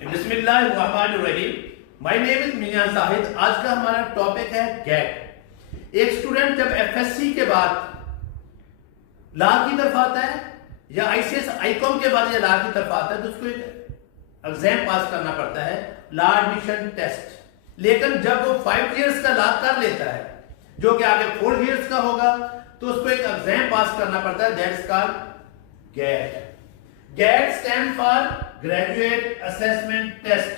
बिस्मिल्लाहिर्रहमानिर्रहीम। My name is मियां जाहिद। आज का हमारा टॉपिक है गेट। एक स्टूडेंट जब एफएससी के बाद लॉ की तरफ आता है या आईसीएस आईकॉम के बाद या लॉ की तरफ आता है तो उसको एक एग्जाम पास करना पड़ता है, लॉ एडमिशन टेस्ट। लेकिन जब वो 5 इयर्स का लॉ कर लेता है जो कि आगे 4 इयर्स का होगा तो उसको एक एग्जाम पास करना पड़ता है, that is called GAT. GAT stand for graduate assessment test.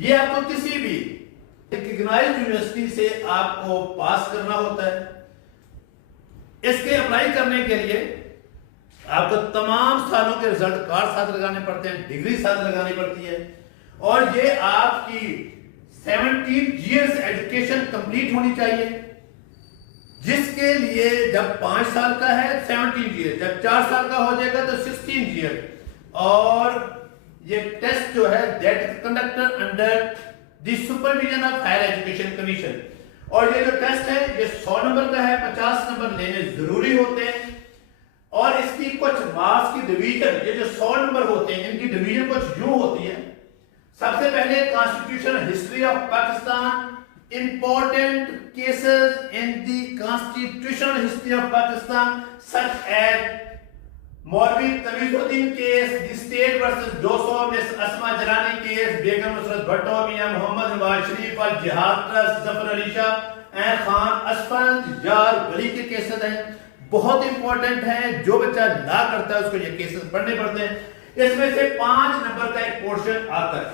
ये आपको किसी भी रिकॉग्नाइज्ड यूनिवर्सिटी से आपको पास करना होता है। इसके अप्लाई करने के लिए आपको तमाम सालों के रिजल्ट कार्ड साथ लगाने पड़ते हैं, डिग्री साथ लगानी पड़ती है और ये आपकी 17 इयर्स एजुकेशन कंप्लीट होनी चाहिए, जिसके लिए जब 5 साल का है 17 ईयर, जब 4 साल का हो जाएगा तो 16 ईयर। और ये टेस्ट जो है that is conducted under the supervision of higher education commission. और ये जो टेस्ट है ये 100 नंबर का है, 50 नंबर लेने जरूरी होते हैं और इसकी कुछ मार्क्स की डिवीजन, ये जो 100 नंबर होते हैं इनकी डिवीजन कुछ यूं होती है। सबसे पहले constitutional history of Pakistan, important cases in the constitutional history of Pakistan such as Maulvi Tamizuddin case, the state versus Doso, Miss Asma Jarani case, Begum Nusrat Bhutto, Mian Muhammad Nawaz Sharif, Al Jihad Trust, Zafar Ali Shah and Khan Asfand Jar Wali के cases हैं, बहुत important हैं। जो बच्चा ला करता है उसको ये केसेस पढ़ने पड़ते हैं। इसमें से 5 नंबर का एक पोर्शन आता है।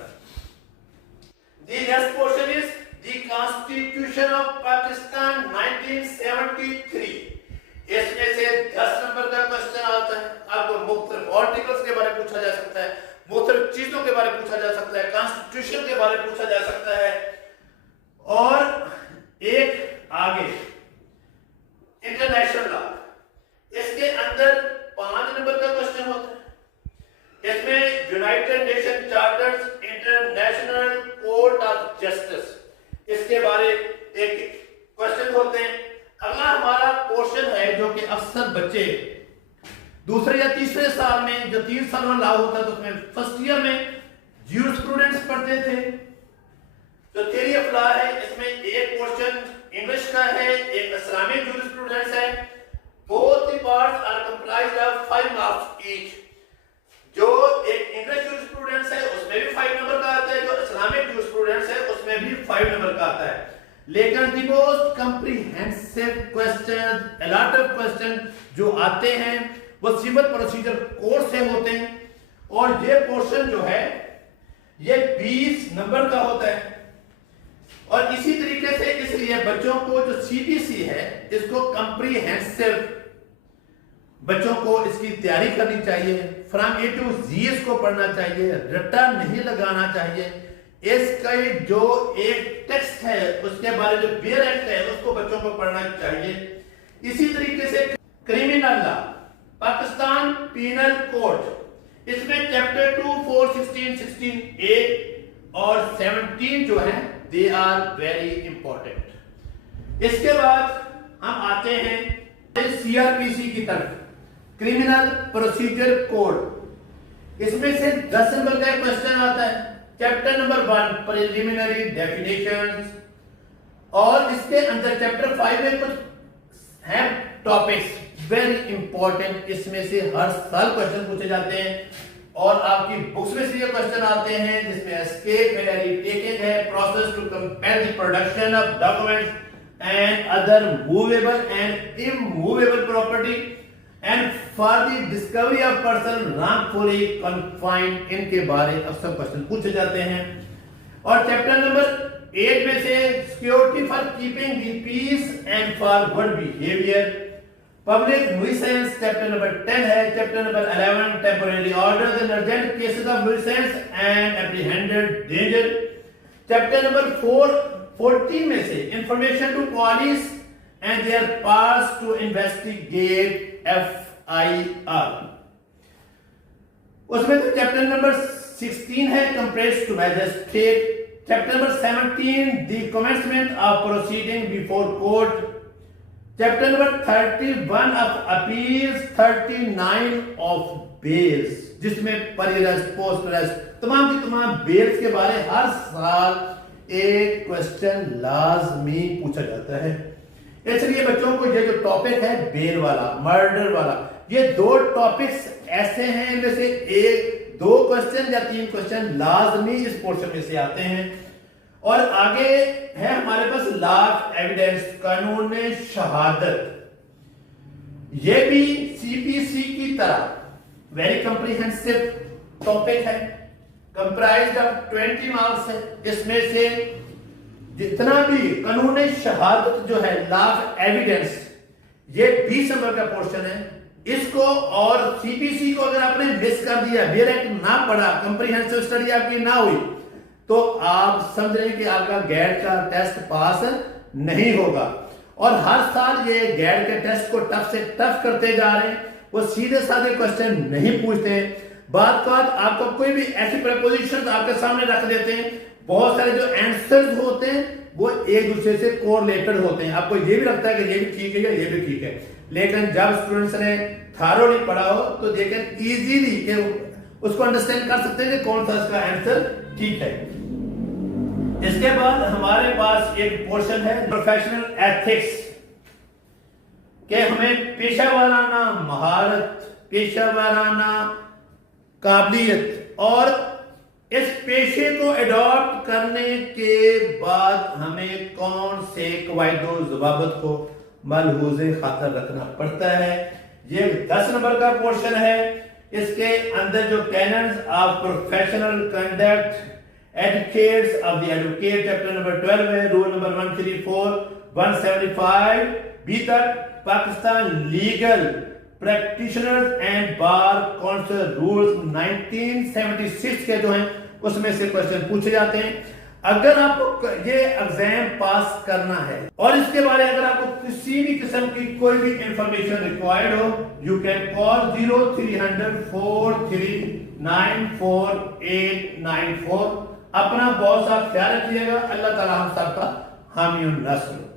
The next portion is The Constitution of Pakistan 1973। इसमें से 10 नंबर का क्वेश्चन आता है। आपको मुख्तलिफ आर्टिकल्स के बारे में पूछा जा सकता है, मुख्तलिफ चीजों के बारे में पूछा जा सकता है, कॉन्स्टिट्यूशन के बारे में पूछा जा सकता है। और एक आगे इंटरनेशनल लॉ, इसके अंदर 5 नंबर का क्वेश्चन होता है। इसमें United nation charters, international court of justice, इसके बारे एक क्वेश्चन होते हैं। अगला हमारा पोर्शन है जो कि अक्सर बच्चे दूसरे या तीसरे साल में, जो 3 साल में लॉ होता है तो उसमें फर्स्ट ईयर में ज्यूरिस्प्रूडेंस पढ़ते थे, जो थ्योरी ऑफ लॉ है। इसमें एक पोर्शन इंग्लिश का है, एक इस्लामिक ज्यूरिस्प्रूडेंस है। Both the parts are comprised of 5 marks each. जो एक इंग्लिश ज्यूरिस्प्रूडेंस है उसमें भी 5 नंबर का आता है, जो इस्लामिक ज्यूरिस्प्रूडेंस है उसमें भी 5 नंबर का आता है। लेकिन the most comprehensive question, a lot of question जो आते हैं वो सिविल प्रोसीजर कोड से होते हैं और ये पोर्शन जो है ये 20 नंबर का होता है। और इसी तरीके से इसलिए बच्चों को जो सीबीसी है इसको कॉम्प्रिहेंसिव बच्चों को इसकी तैयारी करनी चाहिए, फ्रॉम ए टू जी इसको पढ़ना चाहिए, रट्टा नहीं लगाना चाहिए। इसका जो एक टेक्स्ट है उसके बारे जो बेयर एक्ट है उसको बच्चों को पढ़ना चाहिए। इसी तरीके से criminal law, Pakistan penal code, इसमें चैप्टर 2, 4, 16, 16A और 17 जो है दे आर वेरी इंपॉर्टेंट। इसके बाद हम आते हैं सीआरपीसी की तरफ, क्रिमिनल प्रोसीजर कोड। इसमें से 10 नंबर का क्वेश्चन आता है। चैप्टर नंबर 1 प्रिलिमिनरी डेफिनेशंस और इसके अंदर चैप्टर 5 में कुछ है टॉपिक्स वेरी इंपॉर्टेंट। इसमें से हर साल क्वेश्चन पूछे जाते हैं और आपकी बुक्स में से ये क्वेश्चन आते हैं जिसमें एस्केप वेरी टेकिंग है, process to compel the production of documents and other movable and immovable property and for the discovery of person wrongfully confined, इनके बारे अक्सर क्वेश्चन पूछे जाते हैं। और चैप्टर नंबर 8 में से security for keeping the peace and for good behaviour, public nuisance chapter number 10 है। Chapter number 11 temporary orders in urgent cases of nuisance and apprehended danger. Chapter number 14 में से information to police and their powers to investigate FIR। उसमें तो chapter number 16 है complaints to magistrate, chapter number 17 the commencement of proceeding before court, chapter number 31 of appeals, 39 of bails, जिसमें परिरस, posters, तमाम की तमाम बेल्स के बारे हर साल एक क्वेश्चन लाजमी पूछा जाता है। इसलिए बच्चों को ये जो टॉपिक है बेल वाला, मर्डर वाला, ये दो टॉपिक्स ऐसे हैं इनमें से एक, दो क्वेश्चन या तीन क्वेश्चन लाजमी इस पोर्शन में से आते हैं। और आगे है हमारे पास लॉ ऑफ एविडेंस, कानून शहादत। ये भी सीपीसी की तरह वेरी कंप्रिहेंसिव टॉपिक है, कंप्राइज्ड ऑफ 20 मार्क्स है। इसमें से जितना भी कानून शहादत जो है, लॉ ऑफ एविडेंस, ये 20 नंबर का पोर्शन है। इसको और सीपीसी को अगर आपने मिस कर दिया, डायरेक्ट ना पढ़ा, कंप्रिहेंसिव स्टडी आपकी ना हुई, तो आप समझ रहे हैं कि आपका गैट का टेस्ट पास नहीं होगा। और हर साल ये गैट के टेस्ट को टफ से टफ करते जा रहे हैं। वो सीधे साधे क्वेश्चन नहीं पूछते हैं, बात आपको कोई भी ऐसी प्रपोजिशन आपके सामने रख देते हैं, बहुत सारे जो आंसर्स होते हैं वो एक दूसरे से कोरिलेटेड होते हैं। आपको ये भी लगता है कि ये भी ठीक है या ये भी ठीक है, लेकिन जब स्टूडेंट्स ने थारोली पढ़ा हो तो देखें इजीली उसको अंडरस्टैंड कर सकते हैं कि कौन सा इसका आंसर ठीक है। इसके बाद हमारे पास एक पोर्शन है प्रोफेशनल एथिक्स, कि हमें पेशावराना महारत, पेशावराना काबिलियत और इस पेशे को अडॉप्ट करने के बाद हमें कौन से कवायदो ज़वाबित को मलहूज़े खातर रखना पड़ता है। ये 10 नंबर का पोर्शन है। इसके अंदर जो cannons of professional conduct, etiquettes of the advocate, chapter number 12 है, रूल नंबर 134, 175 बी तक, Pakistan legal practitioners and bar council rules 1976 के जो हैं उसमें से क्वेश्चन पूछे जाते हैं। अगर आपको ये एग्जाम पास करना है और इसके बारे में अगर आपको किसी भी किस्म की कोई भी इंफॉर्मेशन रिक्वायर्ड हो, यू कैन कॉल 0300 4394894। अपना बहुत सा ख्याल रखिएगा। अल्लाह ताला हम सबका हामी नस्र।